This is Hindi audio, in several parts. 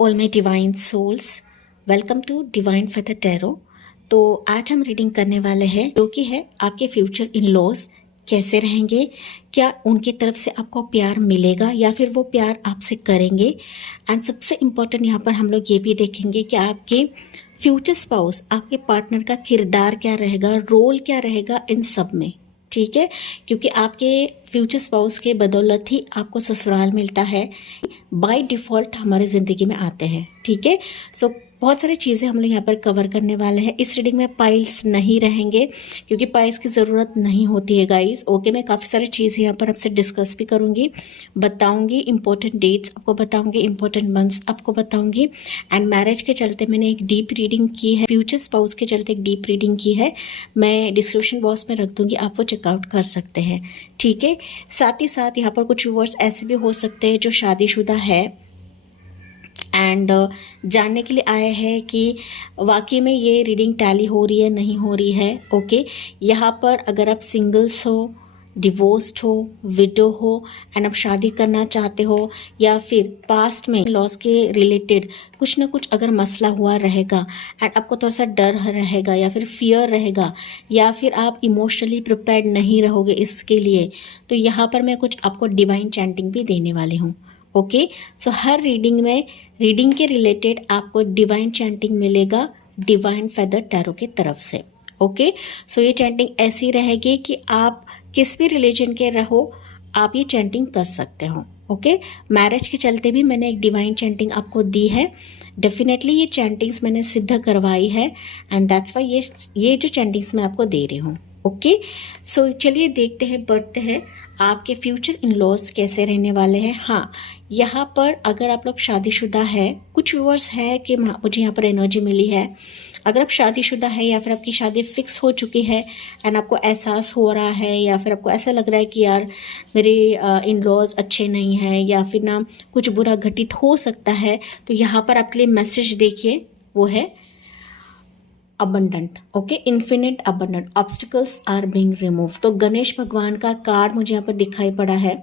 All my divine souls, welcome to Divine Feather Tarot. तो आज हम रीडिंग करने वाले हैं जो कि है आपके फ्यूचर इन लॉज कैसे रहेंगे, क्या उनकी तरफ से आपको प्यार मिलेगा या फिर वो प्यार आपसे करेंगे। एंड सबसे इम्पोर्टेंट यहाँ पर हम लोग ये भी देखेंगे कि आपके फ्यूचर स्पाउस, आपके पार्टनर का किरदार क्या रहेगा, रोल क्या रहेगा इन सब में। ठीक है, क्योंकि आपके फ्यूचर स्पाउस के बदौलत ही आपको ससुराल मिलता है, बाय डिफ़ॉल्ट हमारे ज़िंदगी में आते हैं। ठीक है, सो बहुत सारी चीज़ें हम लोग यहाँ पर कवर करने वाले हैं। इस रीडिंग में पाइल्स नहीं रहेंगे क्योंकि पाइल्स की ज़रूरत नहीं होती है गाइस। ओके, मैं काफ़ी सारी चीज़ें यहाँ पर आपसे डिस्कस भी करूँगी, बताऊँगी इंपॉर्टेंट डेट्स आपको बताऊँगी, इंपॉर्टेंट मंथ्स आपको बताऊँगी। एंड मैरिज के चलते मैंने एक डीप रीडिंग की है, फ्यूचर स्पाउस के चलते एक डीप रीडिंग की है, मैं डिस्क्रिप्शन बॉक्स में रख दूँगी, आप वो चेकआउट कर सकते हैं। ठीक है, साथ ही साथ यहाँ पर कुछ व्यूअर्स ऐसे भी हो सकते हैं जो शादीशुदा है एंड जानने के लिए आए हैं कि वाकई में ये रीडिंग टैली हो रही है नहीं हो रही है। ओके, यहाँ पर अगर आप सिंगल्स हो, डिवोर्स्ड हो, विडो हो एंड आप शादी करना चाहते हो या फिर पास्ट में लॉस के रिलेटेड कुछ ना कुछ अगर मसला हुआ रहेगा एंड आपको थोड़ा सा डर रहेगा या फिर फियर रहेगा या फिर आप इमोशनली प्रिपेयर्ड नहीं रहोगे इसके लिए, तो यहाँ पर मैं कुछ आपको डिवाइन चैंटिंग भी देने वाली हूँ। ओके, सो हर रीडिंग में रीडिंग के रिलेटेड आपको डिवाइन चैंटिंग मिलेगा डिवाइन फेदर टैरो की तरफ से। ओके, सो ये चैंटिंग ऐसी रहेगी कि आप किस भी रिलीजन के रहो आप ये चैंटिंग कर सकते हो। ओके, मैरिज के चलते भी मैंने एक डिवाइन चैंटिंग आपको दी है। डेफिनेटली ये चैंटिंग्स मैंने सिद्ध करवाई है एंड दैट्स वाई ये जो चैंटिंग्स मैं आपको दे रही हूँ। ओके, सो चलिए देखते हैं, बढ़ते हैं आपके फ्यूचर इन लॉज कैसे रहने वाले हैं। हाँ, यहाँ पर अगर आप लोग शादीशुदा है, कुछ व्यूअर्स है कि मुझे यहाँ पर एनर्जी मिली है, अगर आप शादीशुदा है या फिर आपकी शादी फिक्स हो चुकी है एंड आपको एहसास हो रहा है या फिर आपको ऐसा लग रहा है कि यार मेरे इन लॉज अच्छे नहीं हैं या फिर ना कुछ बुरा घटित हो सकता है, तो यहाँ पर आपके लिए मैसेज देखिए, वो है abundant. Okay, infinite abundant, obstacles are being remove. तो गणेश भगवान का कार्ड मुझे यहाँ पर दिखाई पड़ा है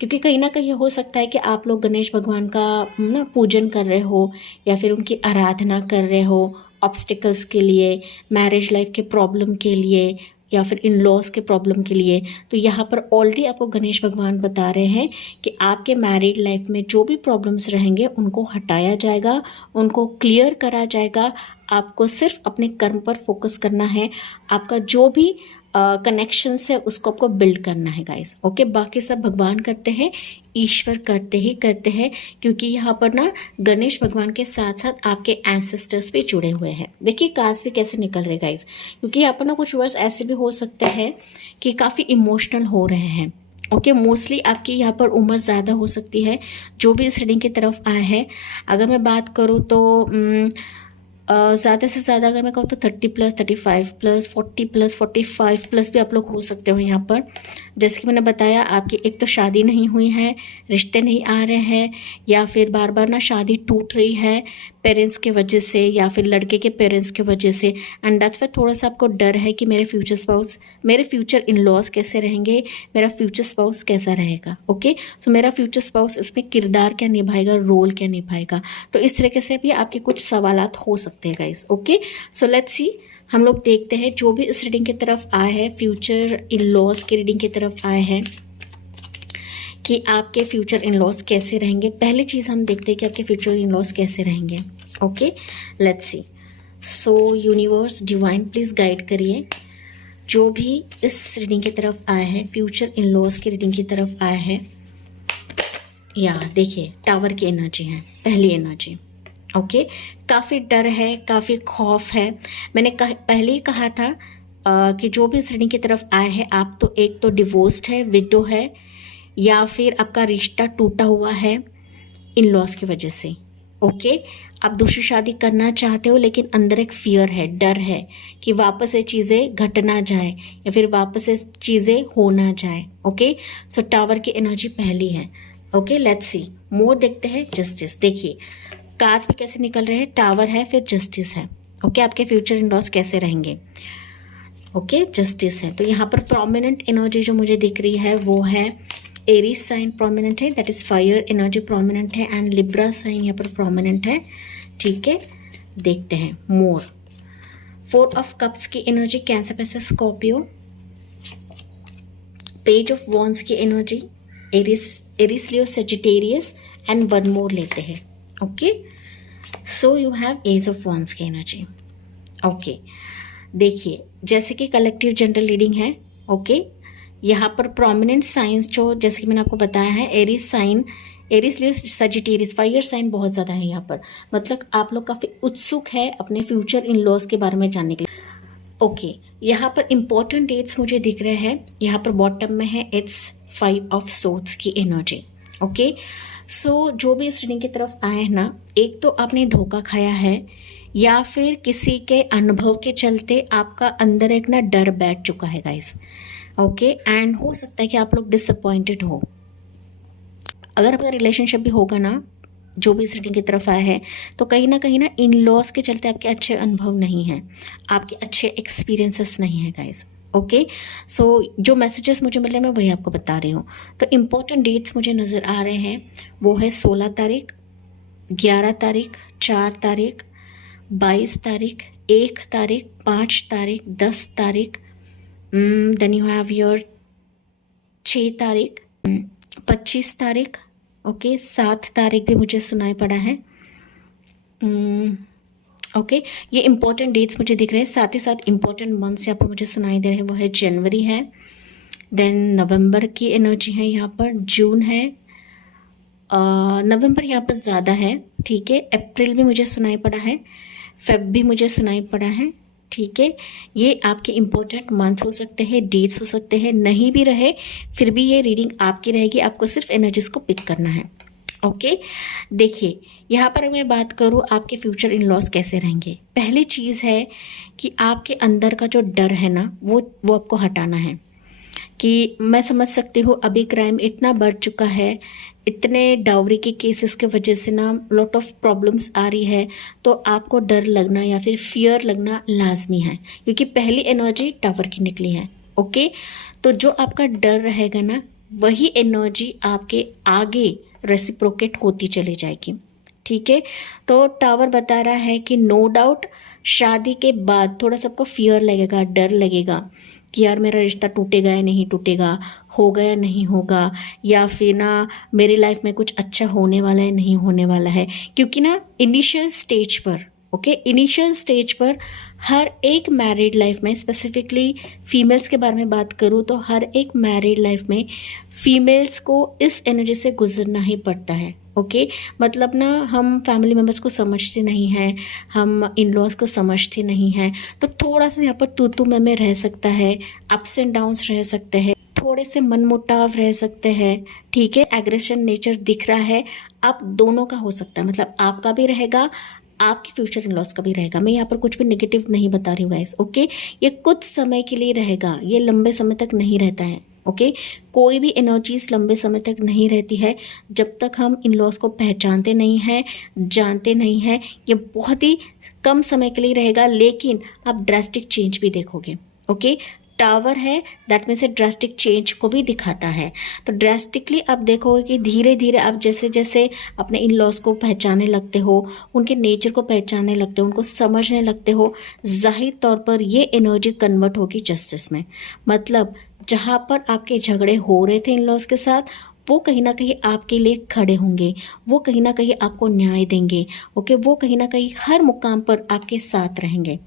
क्योंकि कहीं ना कहीं हो सकता है कि आप लोग गणेश भगवान का ना पूजन कर रहे हो या फिर उनकी आराधना कर रहे हो ऑब्स्टिकल्स के लिए, मैरिज लाइफ के प्रॉब्लम के लिए या फिर इन लॉस के प्रॉब्लम के लिए। तो यहाँ पर ऑलरेडी आपको गणेश भगवान बता रहे हैं कि आपके मैरिड लाइफ में जो भी प्रॉब्लम्स रहेंगे उनको हटाया जाएगा, उनको क्लियर करा जाएगा। आपको सिर्फ अपने कर्म पर फोकस करना है, आपका जो भी कनेक्शन है उसको आपको बिल्ड करना है गाइस। ओके, बाकी सब भगवान करते हैं, ईश्वर करते ही करते हैं, क्योंकि यहाँ पर ना गणेश भगवान के साथ साथ आपके एंसेस्टर्स भी जुड़े हुए हैं। देखिए कार्ड्स भी कैसे निकल रहे गाइस, क्योंकि यहाँ पर ना कुछ वर्ड्स ऐसे भी हो सकते हैं कि काफ़ी इमोशनल हो रहे हैं। ओके, मोस्टली आपकी यहाँ पर उम्र ज़्यादा हो सकती है जो भी इस रीडिंग की तरफ आए हैं। अगर मैं बात करूँ तो ज़्यादा से ज़्यादा अगर मैं कहूँ तो 30+, 35+, 40+, 45+ भी आप लोग हो सकते हो यहाँ पर। जैसे कि मैंने बताया, आपकी एक तो शादी नहीं हुई है, रिश्ते नहीं आ रहे हैं या फिर बार बार ना शादी टूट रही है पेरेंट्स के वजह से या फिर लड़के के पेरेंट्स के वजह से, एंड दैट्स वाई थोड़ा सा आपको डर है कि मेरे फ्यूचर स्पाउस, मेरे फ्यूचर इन लॉज कैसे रहेंगे, मेरा फ्यूचर स्पाउस कैसा रहेगा। ओके, सो मेरा फ्यूचर स्पाउस इसमें किरदार क्या निभाएगा, रोल क्या निभाएगा। तो इस तरीके से भी आपके कुछ सवालात हो सकते हैं guys. Okay, so let's see, हम लोग देखते हैं जो भी इस रीडिंग की तरफ आए हैं, फ्यूचर इन लॉज की रीडिंग की तरफ आए हैं कि आपके फ्यूचर इन लॉज कैसे रहेंगे। पहली चीज़ हम देखते हैं कि आपके फ्यूचर इन लॉज कैसे रहेंगे। Okay, let's see. So universe divine please guide करिए जो भी इस रीडिंग की तरफ आए हैं, फ्यूचर इन लॉज की रीडिंग की तरफ आए हैं। या देखिए टावर की एनर्जी है, पहली एनर्जी। ओके, काफ़ी डर है, काफ़ी खौफ है। मैंने पहले ही कहा था कि जो भी इस रीडिंग की तरफ आए हैं, आप तो एक तो डिवोर्स्ड है, विडो है या फिर आपका रिश्ता टूटा हुआ है इन लॉस की वजह से। ओके, आप दूसरी शादी करना चाहते हो लेकिन अंदर एक फियर है, डर है कि वापस ये चीज़ें घट ना जाए या फिर वापस ये चीज़ें हो ना जाए। ओके, सो टावर की एनर्जी पहली है। ओके, लेट्स सी मोर देखते हैं। जस्टिस, देखिए कार्ड्स भी कैसे निकल रहे हैं, टावर है फिर जस्टिस है। ओके, आपके फ्यूचर इन लॉस कैसे रहेंगे। ओके, जस्टिस है, तो यहाँ पर प्रोमिनेंट एनर्जी जो मुझे दिख रही है वो है एरीज साइन प्रोमिनेंट है, that is fire energy prominent है, एंड लिब्रा साइन यहाँ पर प्रोमिनेंट है। ठीक है, देखते हैं मोर। 4 ऑफ कप्स की एनर्जी कैंसर पे स्कॉर्पियो। पेज ऑफ वॉन्स की energy Aries Leo Sagittarius, and one more लेते हैं। Okay, so you have ace of wands की एनर्जी। ओके, देखिए जैसे कि कलेक्टिव जनरल रीडिंग है। ओके, यहाँ पर प्रोमिनेंट साइंस जो जैसे कि मैंने आपको बताया है, Aries sign, Aries Leo Sagittarius, fire sign बहुत ज़्यादा है यहाँ पर। मतलब आप लोग काफ़ी उत्सुक है अपने फ्यूचर इन लॉज के बारे में जानने के लिए। ओके, यहाँ पर इंपॉर्टेंट डेट्स मुझे दिख रहे हैं। यहाँ पर बॉटम में है इट्स 5 ऑफ सोर्ड्स की एनर्जी। ओके, सो जो भी इस रीडिंग की तरफ आए हैं ना, एक तो आपने धोखा खाया है, या फिर किसी के अनुभव के चलते आपका अंदर एक ना डर बैठ चुका है गाइस। ओके, एंड हो सकता है कि आप लोग डिसअपॉइंटेड हो। अगर आपका रिलेशनशिप भी होगा ना, जो भी इस रीडिंग की तरफ आया है, तो कहीं ना इन लॉस के चलते आपके अच्छे अनुभव नहीं हैं, आपके अच्छे एक्सपीरियंसेस नहीं हैं गाइस। ओके, सो जो मैसेजेस मुझे मिले मैं वही आपको बता रही हूँ। तो इम्पोर्टेंट डेट्स मुझे नज़र आ रहे हैं, वो है 16 तारीख, 11 तारीख, 4 तारीख, 22 तारीख, 1 तारीख, 5 तारीख, 10 तारीख, देन यू हैव योर 6 तारीख, 25 तारीख। ओके, 7 तारीख भी मुझे सुनाई पड़ा है। ओके, ये इंपॉर्टेंट डेट्स मुझे दिख रहे हैं। साथ ही साथ इंपॉर्टेंट मंथ्स यहाँ पर मुझे सुनाई दे रहे हैं, वो है जनवरी है, देन नवंबर की एनर्जी है, यहाँ पर जून है, नवंबर यहाँ पर ज़्यादा है। ठीक है, अप्रैल भी मुझे सुनाई पड़ा है, फेब भी मुझे सुनाई पड़ा है। ठीक है, ये आपके इम्पोर्टेंट मंथ्स हो सकते हैं, डेट्स हो सकते हैं, नहीं भी रहे फिर भी ये रीडिंग आपकी रहेगी, आपको सिर्फ एनर्जीज को पिक करना है। ओके, देखिए यहाँ पर मैं बात करूँ आपके फ्यूचर इन लॉस कैसे रहेंगे। पहली चीज़ है कि आपके अंदर का जो डर है ना, वो आपको हटाना है। कि मैं समझ सकती हूँ अभी क्राइम इतना बढ़ चुका है, इतने डाउरी के केसेस के वजह से ना लॉट ऑफ प्रॉब्लम्स आ रही है, तो आपको डर लगना या फिर फियर लगना लाजमी है, क्योंकि पहली एनर्जी टावर की निकली है। ओके, तो जो आपका डर रहेगा ना, वही एनर्जी आपके आगे रेसिप्रोकेट होती चली जाएगी। ठीक है, तो टावर बता रहा है कि नो डाउट शादी के बाद थोड़ा सबको फियर लगेगा, डर लगेगा कि यार मेरा रिश्ता टूटेगा या नहीं टूटेगा, होगा या नहीं होगा, या फिर ना मेरी लाइफ में कुछ अच्छा होने वाला है नहीं होने वाला है। क्योंकि ना इनिशियल स्टेज पर, ओके, इनिशियल स्टेज पर हर एक मैरिड लाइफ में, स्पेसिफिकली फीमेल्स के बारे में बात करूँ तो हर एक मैरिड लाइफ में फीमेल्स को इस एनर्जी से गुजरना ही पड़ता है। ओके, मतलब ना हम फैमिली मेम्बर्स को समझते नहीं हैं, हम इन लॉज को समझते नहीं हैं, तो थोड़ा सा यहाँ पर तू मैं रह सकता है, अप्स एंड डाउन्स रह सकते हैं, थोड़े से मनमुटाव रह सकते हैं। ठीक है, एग्रेशन नेचर दिख रहा है, आप दोनों का हो सकता है, मतलब आपका भी रहेगा, आपके फ्यूचर इन लॉस का भी रहेगा। मैं यहाँ पर कुछ भी नेगेटिव नहीं बता रही हूँ गाइस। ओके, ये कुछ समय के लिए रहेगा, ये लंबे समय तक नहीं रहता है। ओके, कोई भी एनर्जीज लंबे समय तक नहीं रहती है जब तक हम इन लॉस को पहचानते नहीं हैं, जानते नहीं हैं। ये बहुत ही कम समय के लिए रहेगा, लेकिन आप ड्रास्टिक चेंज भी देखोगे। ओके, टावर है, दैट मीन्स ड्रास्टिक चेंज को भी दिखाता है। तो ड्रास्टिकली आप देखोगे कि धीरे धीरे आप जैसे जैसे अपने इन लॉस को पहचानने लगते हो, उनके नेचर को पहचानने लगते हो, उनको समझने लगते हो, जाहिर तौर पर ये एनर्जी कन्वर्ट होगी जस्टिस में। मतलब जहाँ पर आपके झगड़े हो रहे थे इन लॉस के साथ, वो कहीं ना कहीं आपके लिए खड़े होंगे, वो कहीं ना कहीं आपको न्याय देंगे। ओके, वो कहीं ना कहीं हर मुकाम पर आपके साथ रहेंगे।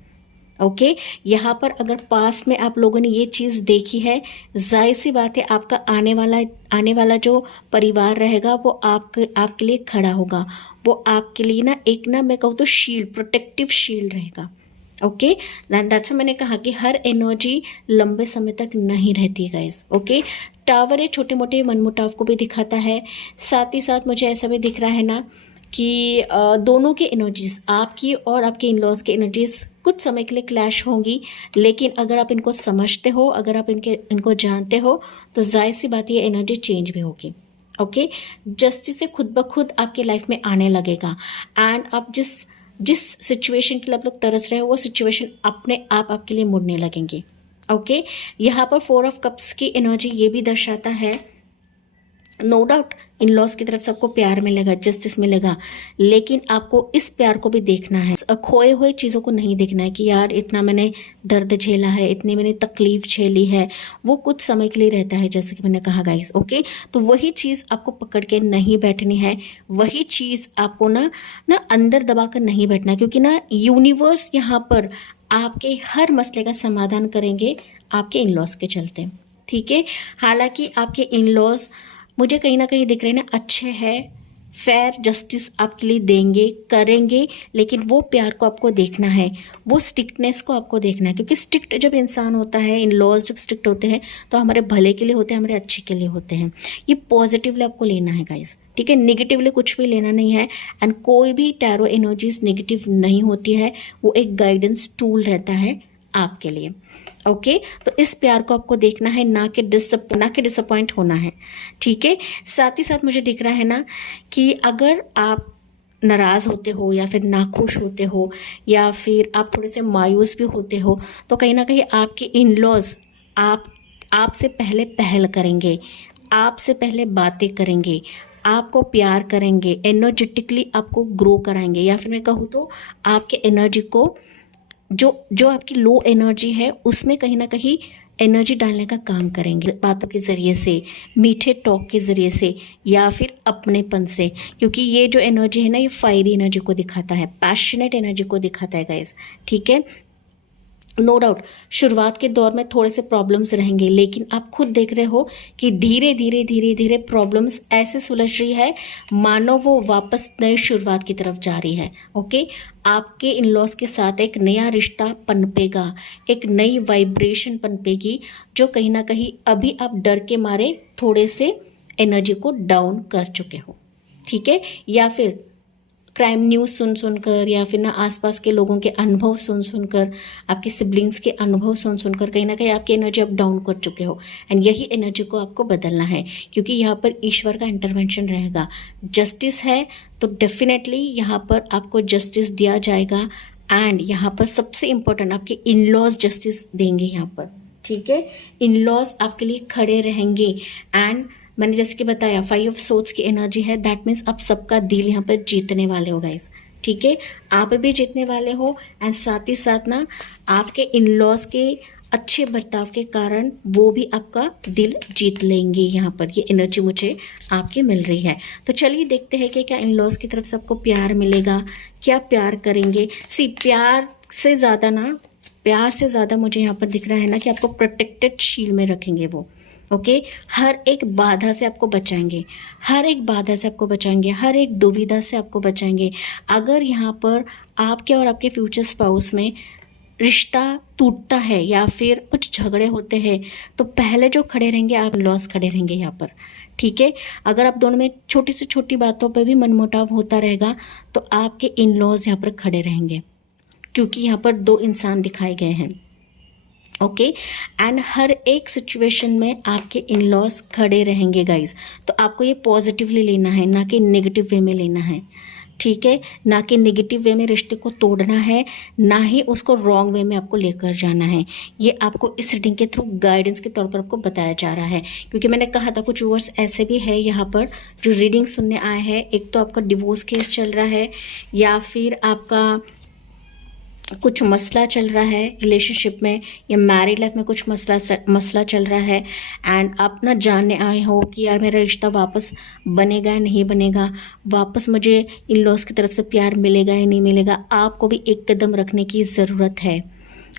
ओके, यहाँ पर अगर पास में आप लोगों ने ये चीज़ देखी है, जाहिर सी बात है आपका आने वाला जो परिवार रहेगा वो आपके लिए खड़ा होगा, वो आपके लिए ना एक ना मैं कहूँ तो शील्ड, प्रोटेक्टिव शील्ड रहेगा। ओके, दैट्स मैंने कहा कि हर एनर्जी लंबे समय तक नहीं रहती गाइस। ओके, टावर ये छोटे मोटे मनमुटाव को भी दिखाता है, साथ ही साथ मुझे ऐसा भी दिख रहा है ना कि दोनों की एनर्जीज, आपकी और आपके इन लॉज की एनर्जीज कुछ समय के लिए क्लैश होंगी, लेकिन अगर आप इनको समझते हो, अगर आप इनको जानते हो, तो जाहिर सी बात ये एनर्जी चेंज भी होगी। ओके, जस्टिस से खुद ब खुद आपके लाइफ में आने लगेगा, एंड आप जिस सिचुएशन के लिए आप लोग तरस रहे हो, वो सिचुएशन अपने आप आपके लिए मुड़ने लगेंगी। ओके, यहाँ पर 4 ऑफ कप्स की एनर्जी ये भी दर्शाता है नो डाउट इन लॉज की तरफ से आपको प्यार मिलेगा, जस्टिस मिलेगा, लेकिन आपको इस प्यार को भी देखना है, खोए हुए चीज़ों को नहीं देखना है कि यार इतना मैंने दर्द झेला है, इतनी मैंने तकलीफ झेली है। वो कुछ समय के लिए रहता है, जैसे कि मैंने कहा गाइस। ओके, तो वही चीज़ आपको पकड़ के नहीं बैठनी है, वही चीज़ आपको ना अंदर दबा कर नहीं बैठना है, क्योंकि ना यूनिवर्स यहाँ पर आपके हर मसले का समाधान करेंगे आपके इन लॉज के चलते। ठीक है, हालांकि आपके इन लॉज मुझे कहीं ना कहीं दिख रहे हैं ना अच्छे हैं, फेयर जस्टिस आपके लिए देंगे, करेंगे, लेकिन वो प्यार को आपको देखना है, वो स्ट्रिक्टनेस को आपको देखना है, क्योंकि स्ट्रिक्ट जब इंसान होता है, इन लॉज जब स्ट्रिक्ट होते हैं तो हमारे भले के लिए होते हैं, हमारे अच्छे के लिए होते हैं। ये पॉजिटिवली आपको लेना है गाइस, ठीक है, नेगेटिवली कुछ भी लेना नहीं है। एंड कोई भी टैरो एनर्जीज नेगेटिव नहीं होती है, वो एक गाइडेंस टूल रहता है आपके लिए। ओके, तो इस प्यार को आपको देखना है, ना कि डिसअपॉइंट होना है। ठीक है, साथ ही साथ मुझे दिख रहा है ना कि अगर आप नाराज़ होते हो या फिर नाखुश होते हो या फिर आप थोड़े से मायूस भी होते हो, तो कहीं ना कहीं आपके इन लॉज आपसे पहले पहल करेंगे, आपसे पहले बातें करेंगे, आपको प्यार करेंगे, एनर्जेटिकली आपको ग्रो कराएंगे, या फिर मैं कहूँ तो आपके एनर्जी को जो आपकी लो एनर्जी है उसमें कहीं ना कहीं एनर्जी डालने का काम करेंगे, बातों के ज़रिए से, मीठे टॉक के ज़रिए से, या फिर अपनेपन से, क्योंकि ये जो एनर्जी है ना, ये फायरी एनर्जी को दिखाता है, पैशनेट एनर्जी को दिखाता है गाइस। ठीक है, नो डाउट शुरुआत के दौर में थोड़े से प्रॉब्लम्स रहेंगे, लेकिन आप खुद देख रहे हो कि धीरे धीरे धीरे धीरे प्रॉब्लम्स ऐसे सुलझ रही है मानो वो वापस नई शुरुआत की तरफ जा रही है। ओके, आपके इन लॉज के साथ एक नया रिश्ता पनपेगा, एक नई वाइब्रेशन पनपेगी, जो कहीं ना कहीं अभी आप डर के मारे थोड़े से एनर्जी को डाउन कर चुके हो। ठीक है, या फिर क्राइम न्यूज़ सुन सुनकर या फिर ना आसपास के लोगों के अनुभव सुन सुनकर, आपके सिबलिंग्स के अनुभव सुन सुनकर कहीं ना कहीं आपकी एनर्जी आप डाउन कर चुके हो। एंड यही एनर्जी को आपको बदलना है, क्योंकि यहाँ पर ईश्वर का इंटरवेंशन रहेगा। जस्टिस है तो डेफिनेटली यहाँ पर आपको जस्टिस दिया जाएगा। एंड यहाँ पर सबसे इम्पोर्टेंट आपके इन लॉज जस्टिस देंगे यहाँ पर। ठीक है, इन लॉज आपके लिए खड़े रहेंगे। एंड मैंने जैसे कि बताया 5 ऑफ सोर्ड्स की एनर्जी है, दैट मीन्स आप सबका दिल यहाँ पर जीतने वाले हो गाइस। ठीक है, आप भी जीतने वाले हो। एंड साथ ही साथ ना आपके इन लॉज के अच्छे बर्ताव के कारण वो भी आपका दिल जीत लेंगे। यहाँ पर ये एनर्जी मुझे आपकी मिल रही है। तो चलिए देखते हैं कि क्या इन लॉज की तरफ से आपको प्यार मिलेगा, क्या प्यार करेंगे। प्यार से ज़्यादा मुझे यहाँ पर दिख रहा है ना कि आपको प्रोटेक्टेड शील्ड में रखेंगे वो। ओके, हर एक बाधा से आपको बचाएंगे, हर एक बाधा से आपको बचाएंगे, हर एक दुविधा से आपको बचाएंगे। अगर यहाँ पर आपके और आपके फ्यूचर स्पाउस में रिश्ता टूटता है या फिर कुछ झगड़े होते हैं, तो पहले जो खड़े रहेंगे आप लॉस खड़े रहेंगे यहाँ पर। ठीक है, अगर आप दोनों में छोटी से छोटी बातों पर भी मनमुटाव होता रहेगा तो आपके इन लॉज यहाँ पर खड़े रहेंगे, क्योंकि यहाँ पर 2 इंसान दिखाए गए हैं। ओके, एंड हर एक सिचुएशन में आपके इन लॉज खड़े रहेंगे गाइज। तो आपको ये पॉजिटिवली लेना है, ना कि नेगेटिव वे में लेना है। ठीक है, ना कि नेगेटिव वे में रिश्ते को तोड़ना है, ना ही उसको रॉन्ग वे में आपको लेकर जाना है। ये आपको इस रीडिंग के थ्रू गाइडेंस के तौर पर आपको बताया जा रहा है, क्योंकि मैंने कहा था कुछ व्यूअर्स ऐसे भी है यहाँ पर जो रीडिंग सुनने आए हैं। एक तो आपका डिवोर्स केस चल रहा है, या फिर आपका कुछ मसला चल रहा है रिलेशनशिप में या मैरिड लाइफ में, कुछ मसला चल रहा है। एंड आप ना जानने आए हो कि यार मेरा रिश्ता वापस बनेगा या नहीं बनेगा, वापस मुझे इन लॉज की तरफ से प्यार मिलेगा या नहीं मिलेगा। आपको भी एक कदम रखने की ज़रूरत है।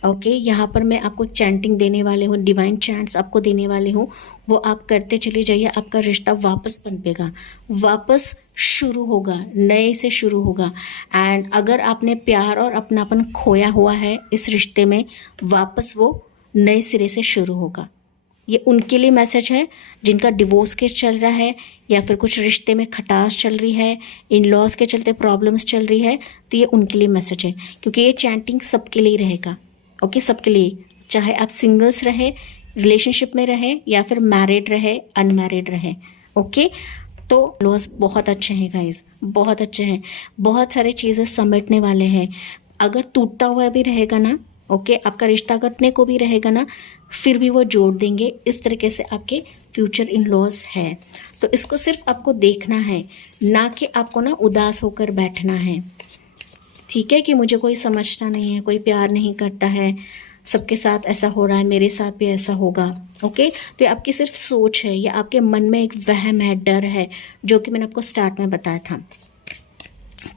ओके, यहाँ पर मैं आपको चैंटिंग देने वाले हूँ, डिवाइन चैंट्स आपको देने वाले हूँ, वो आप करते चले जाइए। आपका रिश्ता वापस पनपेगा, वापस शुरू होगा, नए से शुरू होगा। एंड अगर आपने प्यार और अपनापन खोया हुआ है इस रिश्ते में, वापस वो नए सिरे से शुरू होगा। ये उनके लिए मैसेज है जिनका डिवोर्स केस चल रहा है या फिर कुछ रिश्ते में खटास चल रही है, इन लॉज के चलते प्रॉब्लम्स चल रही है, तो ये उनके लिए मैसेज है, क्योंकि ये चैंटिंग सबके लिए रहेगा। ओके, सबके लिए, चाहे आप सिंगल्स रहे, रिलेशनशिप में रहे, या फिर मैरिड रहे, अनमैरिड रहे। ओके, तो लॉस बहुत अच्छे हैं गाइस, बहुत अच्छे हैं, बहुत सारी चीज़ें समेटने वाले हैं। अगर टूटता हुआ भी रहेगा ना, ओके, आपका रिश्ता कटने को भी रहेगा ना, फिर भी वो जोड़ देंगे। इस तरीके से आपके फ्यूचर इन लॉज है। तो इसको सिर्फ आपको देखना है, ना कि आपको ना उदास होकर बैठना है, ठीक है, कि मुझे कोई समझता नहीं है, कोई प्यार नहीं करता है, सबके साथ ऐसा हो रहा है, मेरे साथ भी ऐसा होगा। ओके, तो ये आपकी सिर्फ सोच है, या आपके मन में एक वहम है, डर है, जो कि मैंने आपको स्टार्ट में बताया था।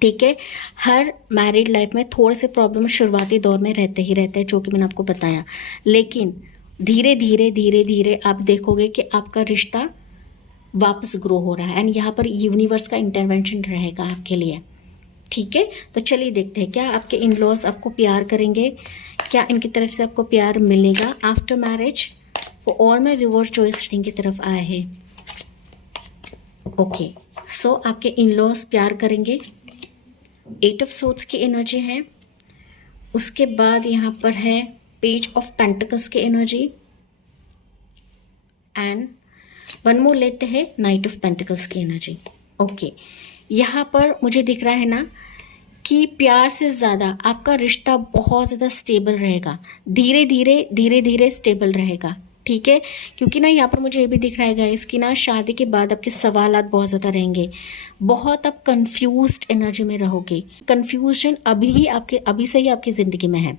ठीक है, हर मैरिड लाइफ में थोड़े से प्रॉब्लम शुरुआती दौर में रहते ही रहते हैं, जो कि मैंने आपको बताया, लेकिन धीरे धीरे धीरे धीरे आप देखोगे कि आपका रिश्ता वापस ग्रो हो रहा है, एंड यहाँ पर यूनिवर्स का इंटरवेंशन रहेगा आपके लिए। ठीक है, तो चलिए देखते हैं, क्या आपके इन लॉज आपको प्यार करेंगे, क्या इनकी तरफ से आपको प्यार मिलेगा आफ्टर मैरिज। वो ऑल माई व्यूअर्स जो इस रीडिंग की तरफ आए हैं। ओके, सो आपके इन लॉज प्यार करेंगे। 8 ऑफ सोर्ड्स की एनर्जी है। उसके बाद यहाँ पर है पेज ऑफ पेंटिकल्स की एनर्जी, एंड वन मोर लेते हैं नाइट ऑफ पेंटिकल्स की एनर्जी। ओके, यहाँ पर मुझे दिख रहा है ना कि प्यार से ज़्यादा आपका रिश्ता बहुत ज़्यादा स्टेबल रहेगा, धीरे धीरे स्टेबल रहेगा। ठीक है, क्योंकि ना यहाँ पर मुझे ये भी दिख रहा है गाइस कि ना शादी के बाद आपके सवालात बहुत ज़्यादा रहेंगे, बहुत आप कंफ्यूज्ड एनर्जी में रहोगे। कंफ्यूजन अभी से ही आपकी ज़िंदगी में है।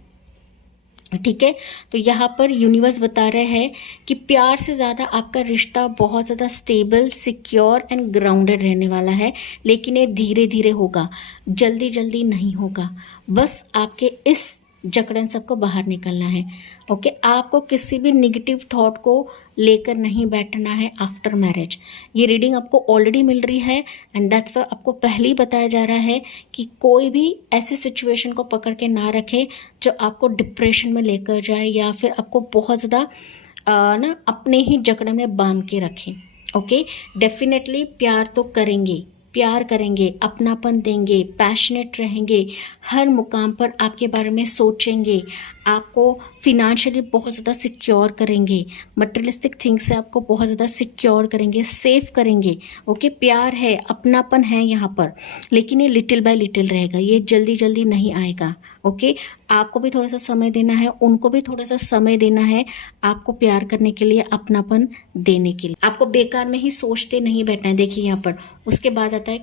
ठीक है, तो यहाँ पर यूनिवर्स बता रहे हैं कि प्यार से ज़्यादा आपका रिश्ता बहुत ज़्यादा स्टेबल, सिक्योर एंड ग्राउंडेड रहने वाला है, लेकिन ये धीरे धीरे होगा, जल्दी जल्दी नहीं होगा। बस आपके इस जकड़न सबको बाहर निकलना है। ओके, आपको किसी भी निगेटिव थॉट को लेकर नहीं बैठना है आफ्टर मैरिज। ये रीडिंग आपको ऑलरेडी मिल रही है, एंड दैट्स वाई आपको पहले ही बताया जा रहा है कि कोई भी ऐसी सिचुएशन को पकड़ के ना रखे जो आपको डिप्रेशन में लेकर जाए, या फिर आपको बहुत ज़्यादा ना अपने ही जकड़न में बांध के रखें। ओके, डेफिनेटली प्यार तो करेंगे, प्यार करेंगे, अपनापन देंगे, पैशनेट रहेंगे, हर मुकाम पर आपके बारे में सोचेंगे, आपको फिनेंशियली बहुत ज़्यादा सिक्योर करेंगे, मटेरियलिस्टिक थिंग्स से आपको बहुत ज़्यादा सिक्योर करेंगे, सेफ करेंगे। ओके, प्यार है, अपनापन है यहाँ पर, लेकिन ये लिटिल बाय लिटिल रहेगा, ये जल्दी जल्दी नहीं आएगा। ओके, आपको भी थोड़ा सा समय देना है, उनको भी थोड़ा सा समय देना है, आपको प्यार करने के लिए, अपनापन देने के लिए। आपको बेकार में ही सोचते नहीं बैठना है। देखिए यहाँ पर उसके बाद आता है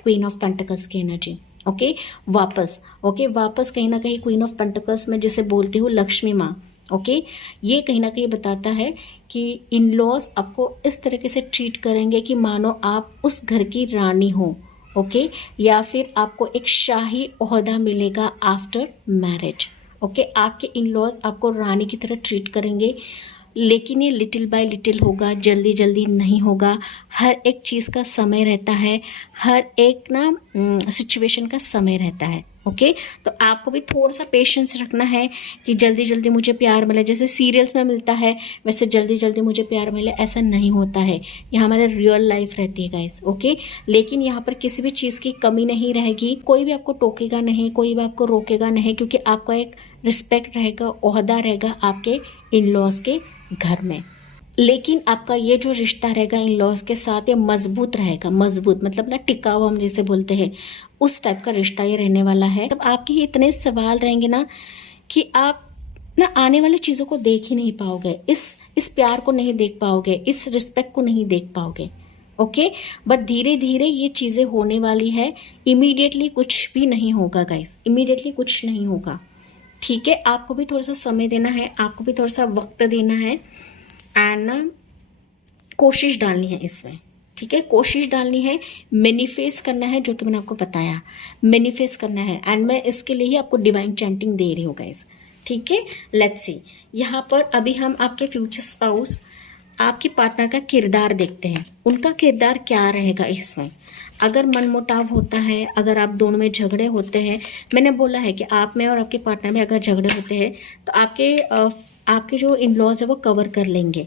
क्वीन ऑफ पेंटिकल्स की एनर्जी। ओके, वापस कहीं ना कहीं क्वीन ऑफ पेंटिकल्स में जिसे बोलती हूँ लक्ष्मी माँ। ओके, ये कहीं ना कहीं बताता है कि इन लॉज आपको इस तरीके से ट्रीट करेंगे कि मानो आप उस घर की रानी हो। ओके, या फिर आपको एक शाही ओहदा मिलेगा आफ्टर मैरिज। ओके, आपके इन लॉज आपको रानी की तरह ट्रीट करेंगे, लेकिन ये लिटिल बाय लिटिल होगा, जल्दी जल्दी नहीं होगा। हर एक चीज़ का समय रहता है, हर एक ना सिचुएशन का समय रहता है। ओके, तो आपको भी थोड़ा सा पेशेंस रखना है कि जल्दी जल्दी मुझे प्यार मिले, जैसे सीरियल्स में मिलता है वैसे जल्दी जल्दी मुझे प्यार मिले, ऐसा नहीं होता है। ये हमारे रियल लाइफ रहती है गाइस। ओके, लेकिन यहाँ पर किसी भी चीज़ की कमी नहीं रहेगी, कोई भी आपको टोकेगा नहीं, कोई भी आपको रोकेगा नहीं, क्योंकि आपका एक रिस्पेक्ट रहेगा, ओहदा रहेगा आपके इन लॉज के घर में। लेकिन आपका ये जो रिश्ता रहेगा इन लॉज के साथ, ये मजबूत रहेगा, मजबूत मतलब ना टिकाऊ, हम जैसे बोलते हैं उस टाइप का रिश्ता ये रहने वाला है। तब आपके ही इतने सवाल रहेंगे ना कि आप ना आने वाली चीज़ों को देख ही नहीं पाओगे, इस प्यार को नहीं देख पाओगे, इस रिस्पेक्ट को नहीं देख पाओगे। ओके, बट धीरे धीरे ये चीज़ें होने वाली है, इमीडिएटली कुछ भी नहीं होगा गाइस, इमीडिएटली कुछ नहीं होगा। ठीक है, आपको भी थोड़ा सा समय देना है, आपको भी थोड़ा सा वक्त देना है, एंड ना कोशिश डालनी है इसमें। ठीक है, कोशिश डालनी है, मैनिफेस्ट करना है, जो कि मैंने आपको बताया, मैनिफेस्ट करना है, एंड मैं इसके लिए ही आपको डिवाइन चैंटिंग दे रही हूँ गाइस। ठीक है, लेट्स सी, यहाँ पर अभी हम आपके फ्यूचर स्पाउस, आपके पार्टनर का किरदार देखते हैं, उनका किरदार क्या रहेगा इसमें। अगर मनमुटाव होता है, अगर आप दोनों में झगड़े होते हैं, मैंने बोला है कि आप में और आपके पार्टनर में अगर झगड़े होते हैं तो आपके जो इन लॉज है वो कवर कर लेंगे।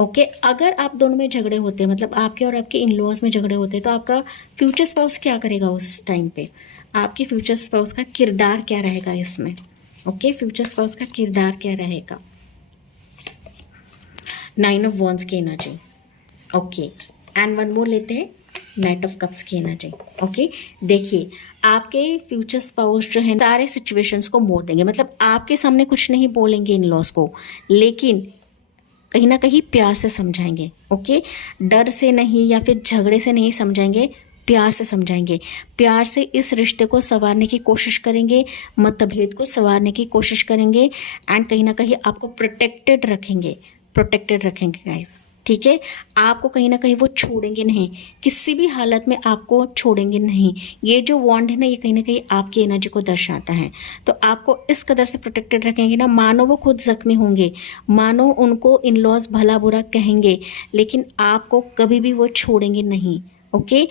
ओके, अगर आप दोनों में झगड़े होते हैं, मतलब आपके और आपके इन लॉज में झगड़े होते हैं, तो आपका फ्यूचर स्पाउस क्या करेगा उस टाइम पे, आपके फ्यूचर स्पाउस का किरदार क्या रहेगा इसमें। ओके, फ्यूचर स्पाउस का किरदार क्या रहेगा। 9 ऑफ वॉन्ड्स की energy. Okay, and one more लेते हैं नाइट ऑफ कप्स की एनर्जी। ओके, देखिए आपके फ्यूचर स्पाउस जो है सारे सिचुएशंस को मोड़ देंगे, मतलब आपके सामने कुछ नहीं बोलेंगे इन लॉज को, लेकिन कहीं ना कहीं प्यार से समझाएंगे। ओके, डर से नहीं या फिर झगड़े से नहीं समझाएंगे, प्यार से समझाएंगे। प्यार से इस रिश्ते को संवारने की कोशिश करेंगे, मतभेद को संवारने की कोशिश करेंगे एंड कहीं ना कहीं आपको प्रोटेक्टेड रखेंगे, प्रोटेक्टेड रखेंगे गाइस। ठीक है, आपको कहीं ना कहीं वो छोड़ेंगे नहीं, किसी भी हालत में आपको छोड़ेंगे नहीं। ये जो वॉन्ड है ना, ये कहीं ना कहीं आपकी एनर्जी को दर्शाता है। तो आपको इस कदर से प्रोटेक्टेड रखेंगे ना, मानो वो खुद जख्मी होंगे, मानो उनको इन लॉज भला बुरा कहेंगे, लेकिन आपको कभी भी वो छोड़ेंगे नहीं। ओके,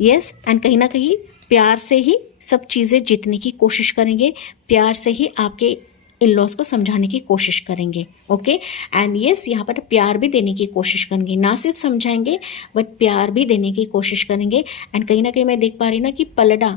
यस, एंड कहीं ना कहीं प्यार से ही सब चीज़ें जीतने की कोशिश करेंगे, प्यार से ही आपके इन लॉज को समझाने की कोशिश करेंगे। ओके, एंड यस, यहाँ पर प्यार भी देने की कोशिश करेंगे, ना सिर्फ समझाएंगे बट प्यार भी देने की कोशिश करेंगे। एंड कहीं ना कहीं मैं देख पा रही ना कि पलड़ा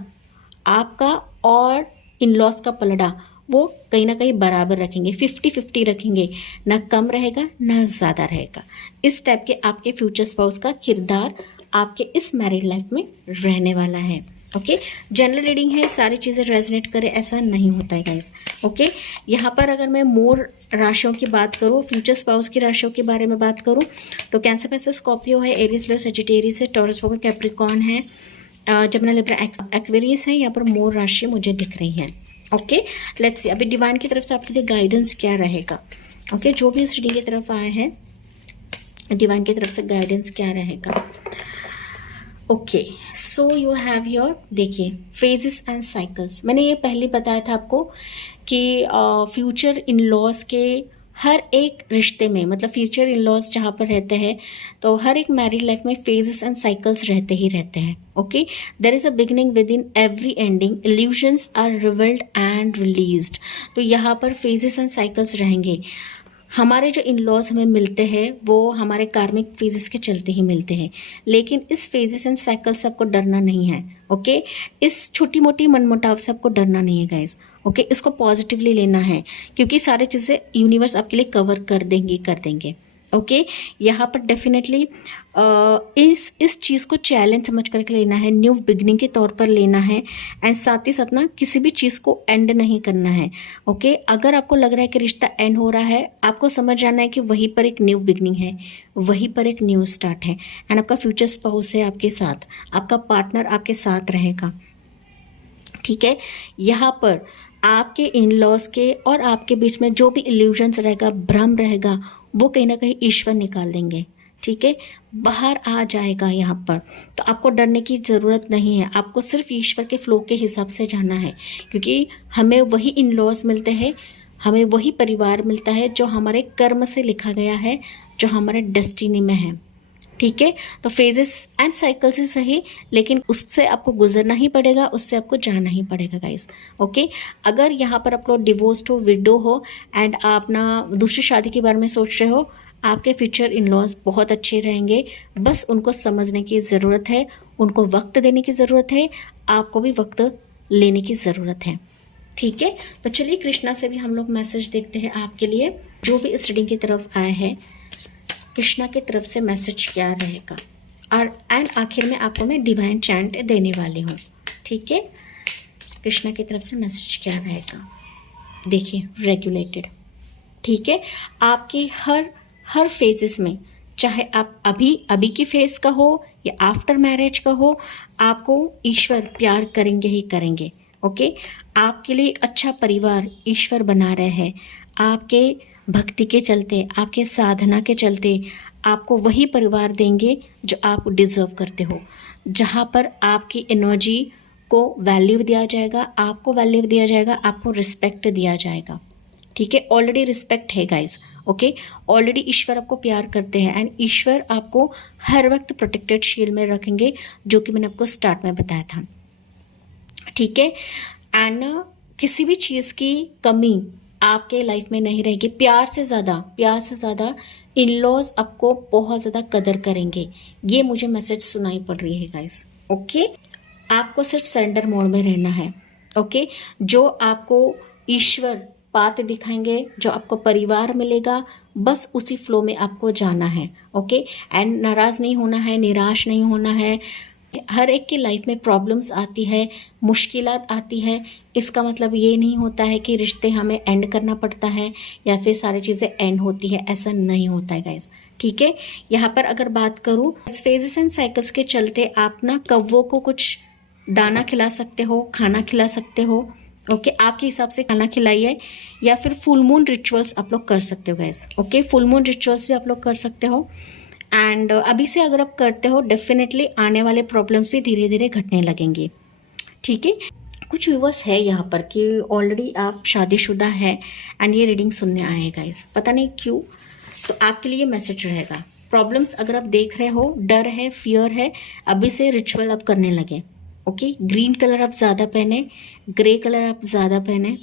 आपका और इन लॉज का पलड़ा वो कहीं ना कहीं बराबर रखेंगे, 50-50 रखेंगे, ना कम रहेगा ना ज़्यादा रहेगा। इस टाइप के आपके फ्यूचर स्पाउस का किरदार आपके इस मैरिड लाइफ में रहने वाला है। ओके, जनरल रीडिंग है, सारी चीज़ें रेजोनेट करें ऐसा नहीं होता है गाइस। ओके, यहाँ पर अगर मैं मोर राशियों की बात करूँ, फ्यूचर स्पाउस की राशियों के बारे में बात करूँ तो कैंसर, पैसे, स्कॉर्पियो है, एरियस, लियो, सजिटेरियस है, टॉरस, वर्गो, कैप्रिकॉर्न है, जमुना, लिब्रा, एक्वेरियस है। यहाँ पर मोर राशि मुझे दिख रही है। ओके, लेट्स सी अभी डिवाइन की तरफ से आपके लिए गाइडेंस क्या रहेगा। ओके, जो भी इस रीडिंग की तरफ आए हैं, डिवाइन की तरफ से गाइडेंस क्या रहेगा। Okay, so you have your, देखिए, फेजेस एंड साइकिल्स। मैंने ये पहले बताया था आपको कि फ्यूचर इन लॉज के हर एक रिश्ते में, मतलब फ्यूचर इन लॉज जहाँ पर रहते हैं तो हर एक मैरिड लाइफ में फेजेस एंड साइकिल्स रहते ही रहते हैं। Okay, there is a beginning within every ending, illusions are revealed and released. तो यहाँ पर फेजेस एंड साइकिल्स रहेंगे। हमारे जो इन लॉज हमें मिलते हैं वो हमारे कार्मिक फेजेस के चलते ही मिलते हैं, लेकिन इस फेजेस एंड साइकिल से आपको डरना नहीं है। ओके, इस छोटी मोटी मनमुटाव से आपको डरना नहीं है गाइस। ओके, इसको पॉजिटिवली लेना है क्योंकि सारी चीज़ें यूनिवर्स आपके लिए कवर कर देंगे, कर देंगे। ओके, यहाँ पर डेफिनेटली इस चीज़ को चैलेंज समझ करके लेना है, न्यू बिगनिंग के तौर पर लेना है एंड साथ ही साथ ना किसी भी चीज़ को एंड नहीं करना है। ओके, अगर आपको लग रहा है कि रिश्ता एंड हो रहा है, आपको समझ जाना है कि वहीं पर एक न्यू बिगनिंग है, वहीं पर एक न्यू स्टार्ट है एंड आपका फ्यूचर स्पाउस है आपके साथ, आपका पार्टनर आपके साथ रहेगा। ठीक है, यहाँ पर आपके इन लॉज के और आपके बीच में जो भी इल्यूजन्स रहेगा, भ्रम रहेगा, वो कहीं ना कहीं ईश्वर निकाल देंगे। ठीक है, बाहर आ जाएगा यहाँ पर। तो आपको डरने की ज़रूरत नहीं है, आपको सिर्फ ईश्वर के फ्लो के हिसाब से जाना है क्योंकि हमें वही इन लॉज मिलते हैं, हमें वही परिवार मिलता है जो हमारे कर्म से लिखा गया है, जो हमारे डेस्टिनी में है। ठीक है, तो फेजेस एंड साइकिल से सही, लेकिन उससे आपको गुजरना ही पड़ेगा, उससे आपको जाना ही पड़ेगा गाइस। ओके, अगर यहाँ पर आप लोग डिवोर्स्ड हो, विडो हो एंड आप ना दूसरी शादी के बारे में सोच रहे हो, आपके फ्यूचर इन लॉज बहुत अच्छे रहेंगे। बस उनको समझने की ज़रूरत है, उनको वक्त देने की ज़रूरत है, आपको भी वक्त लेने की ज़रूरत है। ठीक है, तो चलिए कृष्णा से भी हम लोग मैसेज देखते हैं आपके लिए। जो भी इस रीडिंग की तरफ आए हैं, कृष्णा की तरफ से मैसेज क्या रहेगा और एंड आखिर में आपको मैं डिवाइन चैंट देने वाली हूँ। ठीक है, कृष्णा की तरफ से मैसेज क्या रहेगा, देखिए, रेगुलेटेड। ठीक है, आपकी हर फेजेस में, चाहे आप अभी की फेज का हो या आफ्टर मैरिज का हो, आपको ईश्वर प्यार करेंगे ही करेंगे। ओके, आपके लिए एक अच्छा परिवार ईश्वर बना रहे हैं। आपके भक्ति के चलते, आपके साधना के चलते आपको वही परिवार देंगे जो आप डिज़र्व करते हो, जहाँ पर आपकी एनर्जी को वैल्यू दिया जाएगा, आपको वैल्यू दिया जाएगा, आपको रिस्पेक्ट दिया जाएगा। ठीक है, ऑलरेडी रिस्पेक्ट है गाइज। ओके, ऑलरेडी ईश्वर आपको प्यार करते हैं एंड ईश्वर आपको हर वक्त प्रोटेक्टेड शील्ड में रखेंगे, जो कि मैंने आपको स्टार्ट में बताया था। ठीक है, एंड किसी भी चीज़ की कमी आपके लाइफ में नहीं रहेगी। प्यार से ज़्यादा इन लॉज आपको बहुत ज़्यादा कदर करेंगे। ये मुझे मैसेज सुनाई पड़ रही है गाइस। ओके, आपको सिर्फ सरेंडर मोड में रहना है। ओके, जो आपको ईश्वर पाथ दिखाएंगे, जो आपको परिवार मिलेगा, बस उसी फ्लो में आपको जाना है। ओके, एंड नाराज़ नहीं होना है, निराश नहीं होना है, हर एक की लाइफ में प्रॉब्लम्स आती है, मुश्किलात आती है। इसका मतलब ये नहीं होता है कि रिश्ते हमें एंड करना पड़ता है या फिर सारी चीज़ें एंड होती है, ऐसा नहीं होता है गाइस। ठीक है, यहाँ पर अगर बात करूँ फेजेस एंड साइकिल्स के चलते आप ना कौवों को कुछ दाना खिला सकते हो, खाना खिला सकते हो। ओके, आपके हिसाब से खाना खिलाइए, या फिर फुल मून रिचुअल्स आप लोग कर सकते हो guys. Okay, full moon rituals भी आप लोग कर सकते हो। एंड अभी से अगर आप करते हो डेफिनेटली आने वाले प्रॉब्लम्स भी धीरे धीरे घटने लगेंगे। ठीक है, कुछ व्यूवर्स है यहाँ पर कि ऑलरेडी आप शादीशुदा है एंड ये रीडिंग सुनने आए हैं गाइस, पता नहीं क्यों। तो आपके लिए मैसेज रहेगा, प्रॉब्लम्स अगर आप देख रहे हो, डर है, फियर है, अभी से रिचुअल आप करने लगे। ओके, ग्रीन कलर आप ज़्यादा पहने, ग्रे कलर आप ज़्यादा पहने,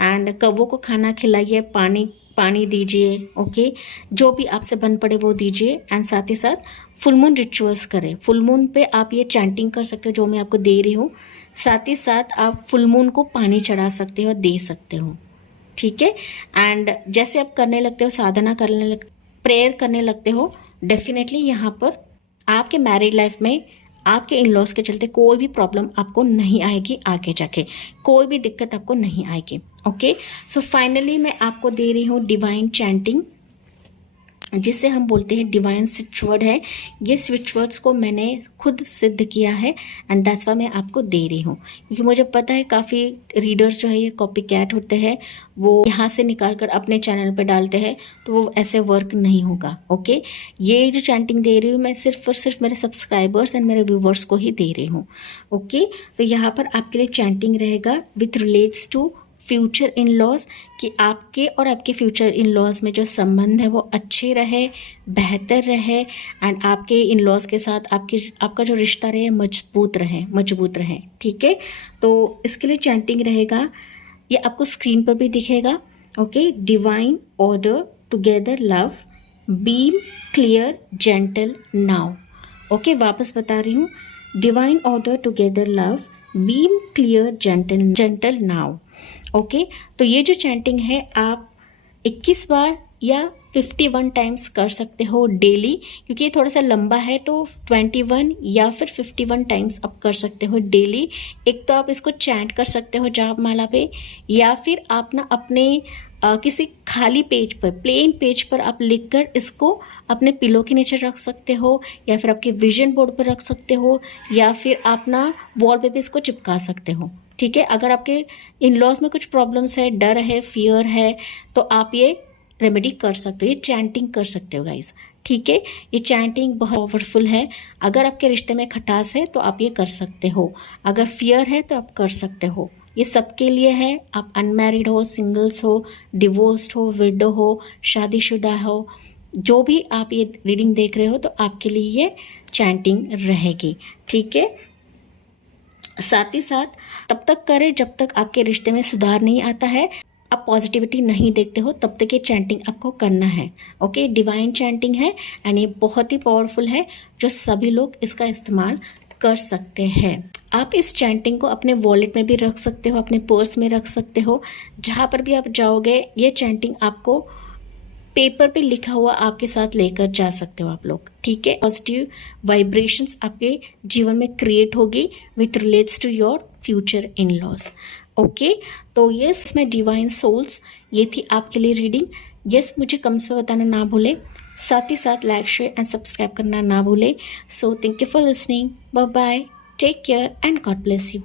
एंड कौवों को खाना खिलाइए, पानी दीजिए। ओके, जो भी आपसे बन पड़े वो दीजिए। एंड साथ ही साथ फुल मून रिचुअल्स करें। फुल मून पे आप ये चैंटिंग कर सकते हो जो मैं आपको दे रही हूँ। साथ ही साथ आप फुल मून को पानी चढ़ा सकते हो, दे सकते हो। ठीक है, एंड जैसे आप करने लगते हो, साधना करने प्रेयर करने लगते हो, डेफिनेटली यहाँ पर आपके मैरिड लाइफ में आपके इन लॉज के चलते कोई भी प्रॉब्लम आपको नहीं आएगी, आगे जाके कोई भी दिक्कत आपको नहीं आएगी। ओके, सो फाइनली मैं आपको दे रही हूँ डिवाइन चैंटिंग, जिसे हम बोलते हैं डिवाइन स्विच वर्ड है। ये स्विच वर्ड्स को मैंने खुद सिद्ध किया है एंड दैट्स वाई मैं आपको दे रही हूँ, क्योंकि मुझे पता है काफ़ी रीडर्स जो है ये कॉपी कैट होते हैं, वो यहाँ से निकाल कर अपने चैनल पे डालते हैं, तो वो ऐसे वर्क नहीं होगा। ओके, ये जो चैंटिंग दे रही हूँ मैं सिर्फ और सिर्फ मेरे सब्सक्राइबर्स एंड मेरे व्यूवर्स को ही दे रही हूँ। ओके, तो यहाँ पर आपके लिए चैंटिंग रहेगा with relates to future in laws, कि आपके और आपके फ्यूचर इन लॉज में जो संबंध है वो अच्छे रहे, बेहतर रहे, एंड आपके इन लॉज के साथ आपका जो रिश्ता रहे मजबूत रहे। ठीक है, तो इसके लिए चैंटिंग रहेगा, ये आपको स्क्रीन पर भी दिखेगा। Okay, divine order together love beam clear gentle now. Okay, वापस बता रही हूँ, divine order together love beam clear gentle now. Okay, तो ये जो चैंटिंग है आप 21 बार या 51 टाइम्स कर सकते हो डेली, क्योंकि ये थोड़ा सा लंबा है, तो 21 या फिर 51 टाइम्स आप कर सकते हो डेली। एक तो आप इसको चैंट कर सकते हो जाप माला पे, या फिर आप ना अपने किसी खाली पेज पर, प्लेन पेज पर आप लिखकर इसको अपने पिलो के नीचे रख सकते हो, या फिर आपके विजन बोर्ड पर रख सकते हो, या फिर आप ना वॉल पे भी इसको चिपका सकते हो। ठीक है, अगर आपके इन लॉज में कुछ प्रॉब्लम्स है, डर है, फियर है, तो आप ये रेमेडी कर सकते हो, ये चैंटिंग कर सकते हो गाइस। ठीक है, ये चैंटिंग बहुत पावरफुल है। अगर आपके रिश्ते में खटास है तो आप ये कर सकते हो, अगर फियर है तो आप कर सकते हो। ये सबके लिए है, आप अनमैरिड हो, सिंगल्स हो, डिवोर्स्ड हो, विडो हो, शादीशुदा हो, जो भी आप ये रीडिंग देख रहे हो तो आपके लिए ये चैंटिंग रहेगी। ठीक है, साथ ही साथ तब तक करें जब तक आपके रिश्ते में सुधार नहीं आता है, आप पॉजिटिविटी नहीं देखते हो, तब तक ये चैंटिंग आपको करना है। ओके, डिवाइन चैंटिंग है एंड ये बहुत ही पावरफुल है, जो सभी लोग इसका इस्तेमाल कर सकते हैं। आप इस चैंटिंग को अपने वॉलेट में भी रख सकते हो, अपने पर्स में रख सकते हो, जहाँ पर भी आप जाओगे ये चैंटिंग आपको पेपर पे लिखा हुआ आपके साथ लेकर जा सकते हो आप लोग। ठीक है, पॉजिटिव वाइब्रेशंस आपके जीवन में क्रिएट होगी with relates to your future in laws. Okay, तो यस मैं डिवाइन सोल्स, ये थी आपके लिए रीडिंग। यस, मुझे कमेंट्स में बताना ना भूले, साथ ही साथ लाइक शेयर एंड सब्सक्राइब करना ना भूले। So thank you for listening, bye bye, take care and God bless you.